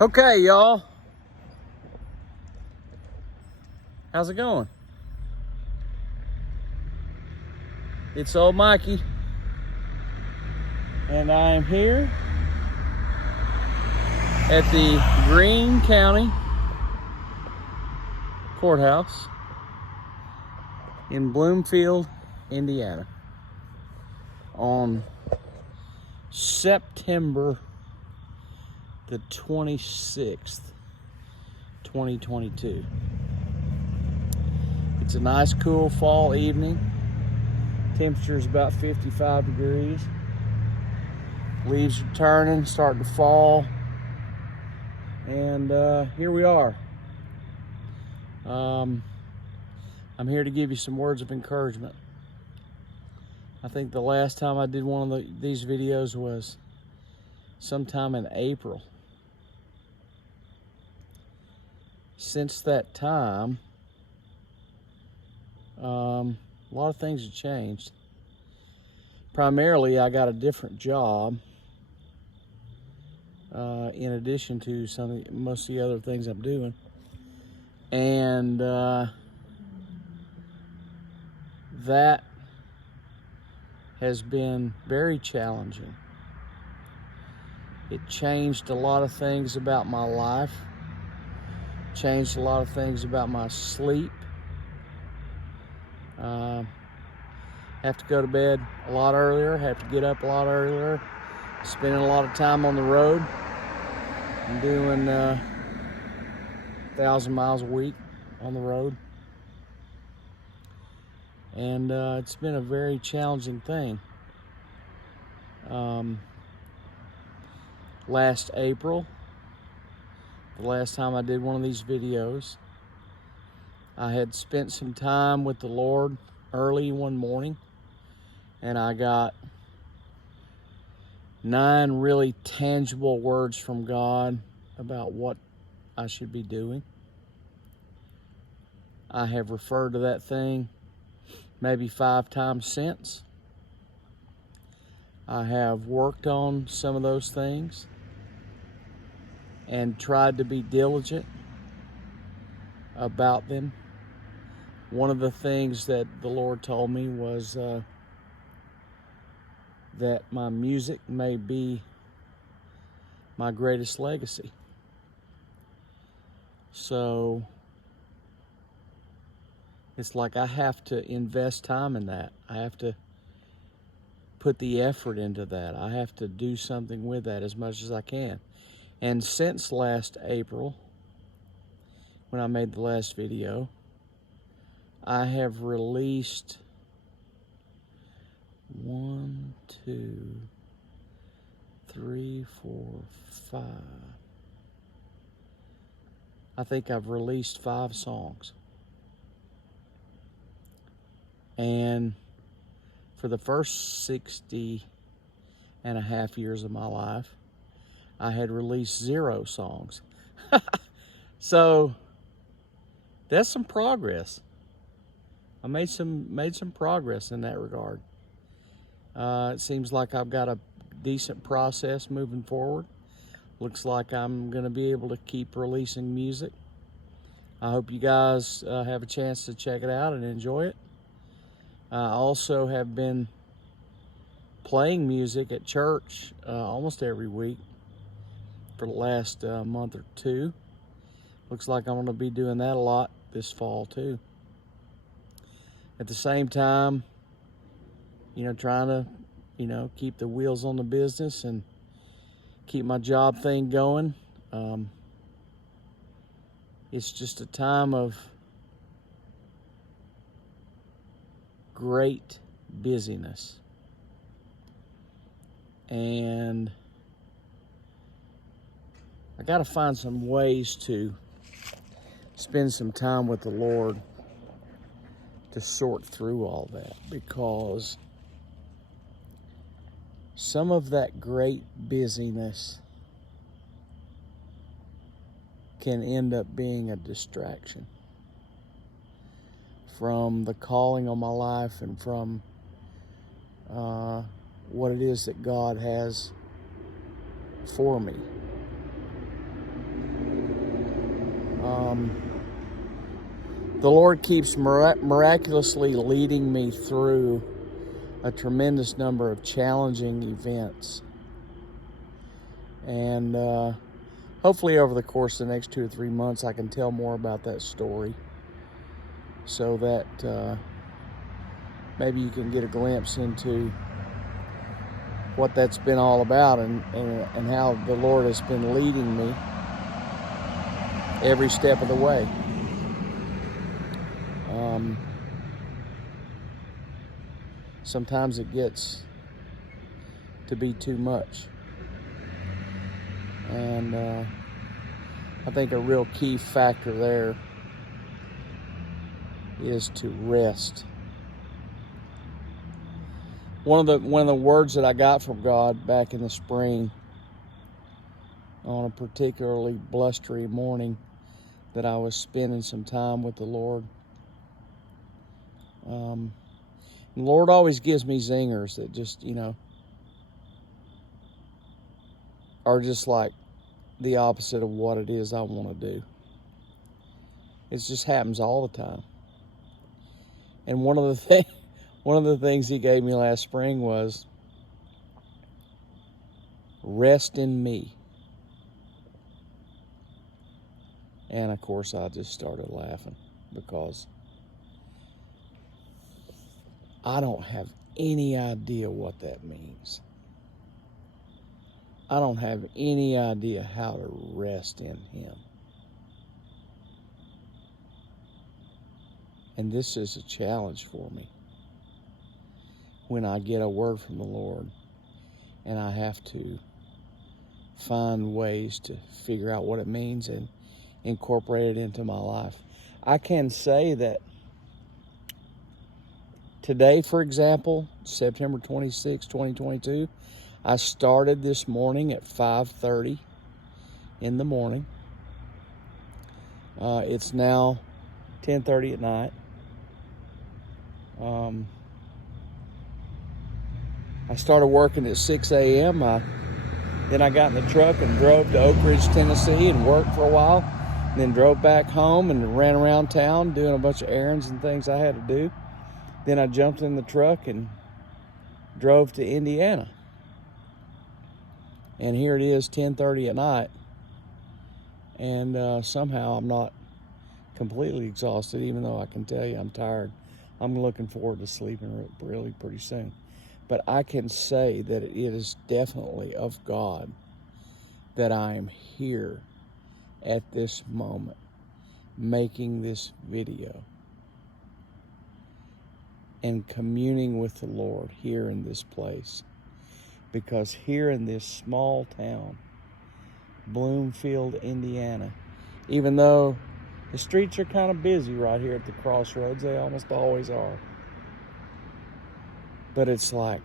Okay, y'all. How's it going? It's old Mikey, and I am here at the Greene County Courthouse in Bloomfield, Indiana, on September the 26th, 2022. It's a nice, cool fall evening. Temperature is about 55 degrees. Leaves are turning, starting to fall. And here we are. I'm here to give you some words of encouragement. I think the last time I did one of these videos was sometime in April. Since that time, a lot of things have changed. Primarily, I got a different job in addition to most of the other things I'm doing. And that has been very challenging. It changed a lot of things about my life, changed a lot of things about my sleep. Have to go to bed a lot earlier, have to get up a lot earlier, spending a lot of time on the road. I'm doing 1,000 miles a week on the road. And it's been a very challenging thing. Last April, the last time I did one of these videos, I had spent some time with the Lord early one morning, and I got 9 really tangible words from God about what I should be doing. I have referred to that thing maybe 5 times since. I have worked on some of those things and tried to be diligent about them. One of the things that the Lord told me was that my music may be my greatest legacy. So it's like I have to invest time in that. I have to put the effort into that. I have to do something with that as much as I can. And since last April, when I made the last video, I have released 1, 2, 3, 4, 5. I think I've released 5 songs. And for the first 60 and a half years of my life, I had released 0 songs. So that's some progress. I made some progress in that regard. It seems like I've got a decent process moving forward. Looks like I'm going to be able to keep releasing music. I hope you guys have a chance to check it out and enjoy it. I also have been playing music at church almost every week for the last month or 2. Looks like I'm going to be doing that a lot this fall too. At the same time, trying to, keep the wheels on the business and keep my job thing going. It's just a time of great busyness. And I got to find some ways to spend some time with the Lord to sort through all that, because some of that great busyness can end up being a distraction from the calling on my life and from what it is that God has for me. The Lord keeps miraculously leading me through a tremendous number of challenging events. And hopefully over the course of the next 2 or 3 months, I can tell more about that story so that maybe you can get a glimpse into what that's been all about and how the Lord has been leading me every step of the way. Sometimes it gets to be too much. And I think a real key factor there is to rest. One of the words that I got from God back in the spring on a particularly blustery morning that I was spending some time with the Lord. The Lord always gives me zingers that just, are just like the opposite of what it is I want to do. It just happens all the time. And one of the things He gave me last spring was rest in me. And of course I just started laughing because I don't have any idea what that means. I don't have any idea how to rest in Him. And this is a challenge for me. When I get a word from the Lord and I have to find ways to figure out what it means and incorporate it into my life. I can say that today, for example, September 26, 2022, I started this morning at 5:30 in the morning. It's now 10:30 at night. I started working at 6 a.m. Then I got in the truck and drove to Oak Ridge, Tennessee and worked for a while. And then drove back home and ran around town doing a bunch of errands and things I had to do. Then I jumped in the truck and drove to Indiana. And here it is, 10:30 at night. And somehow I'm not completely exhausted, even though I can tell you I'm tired. I'm looking forward to sleeping really pretty soon. But I can say that it is definitely of God that I am here at this moment making this video and communing with the Lord here in this place. Because here in this small town, Bloomfield, Indiana, even though the streets are kind of busy right here at the crossroads, they almost always are. But it's like,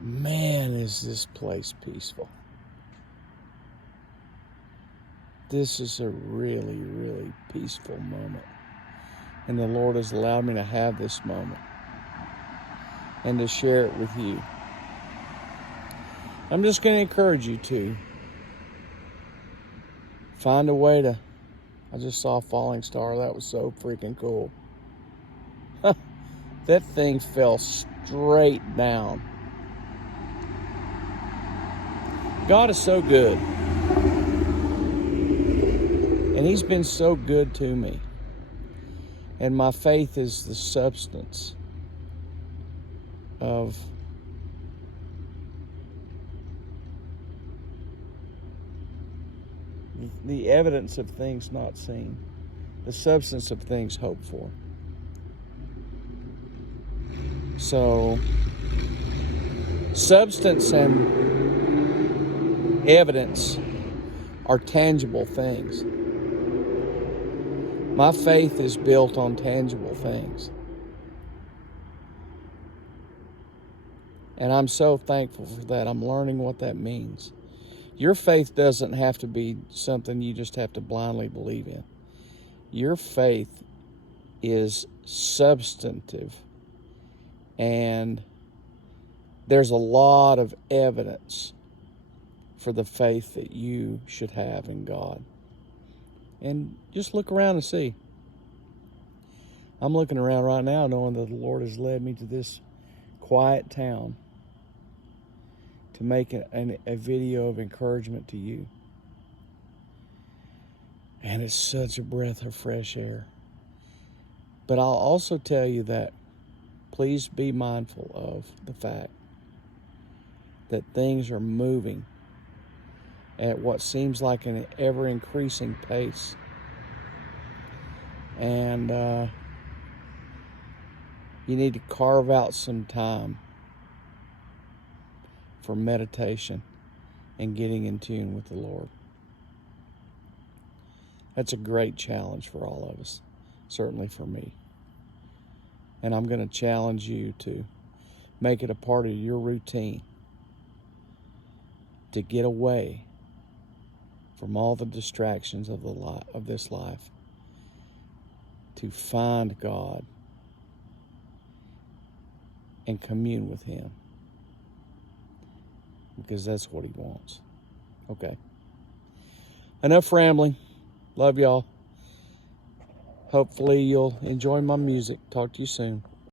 man, is this place peaceful. This is a really, really peaceful moment. And the Lord has allowed me to have this moment and to share it with you. I'm just going to encourage you to find a way to... I just saw a falling star. That was so freaking cool. That thing fell straight down. God is so good. And He's been so good to me. And my faith is the substance of the evidence of things not seen, the substance of things hoped for. So, substance and evidence are tangible things. My faith is built on tangible things. And I'm so thankful for that. I'm learning what that means. Your faith doesn't have to be something you just have to blindly believe in. Your faith is substantive. And there's a lot of evidence for the faith that you should have in God. And just look around and see. I'm looking around right now knowing that the Lord has led me to this quiet town to make a video of encouragement to you. And it's such a breath of fresh air. But I'll also tell you that please be mindful of the fact that things are moving at what seems like an ever-increasing pace. And you need to carve out some time for meditation and getting in tune with the Lord. That's a great challenge for all of us, certainly for me. And I'm going to challenge you to make it a part of your routine to get away from all the distractions of this life, to find God and commune with Him, because that's what He wants. Okay. Enough rambling. Love y'all. Hopefully you'll enjoy my music. Talk to you soon.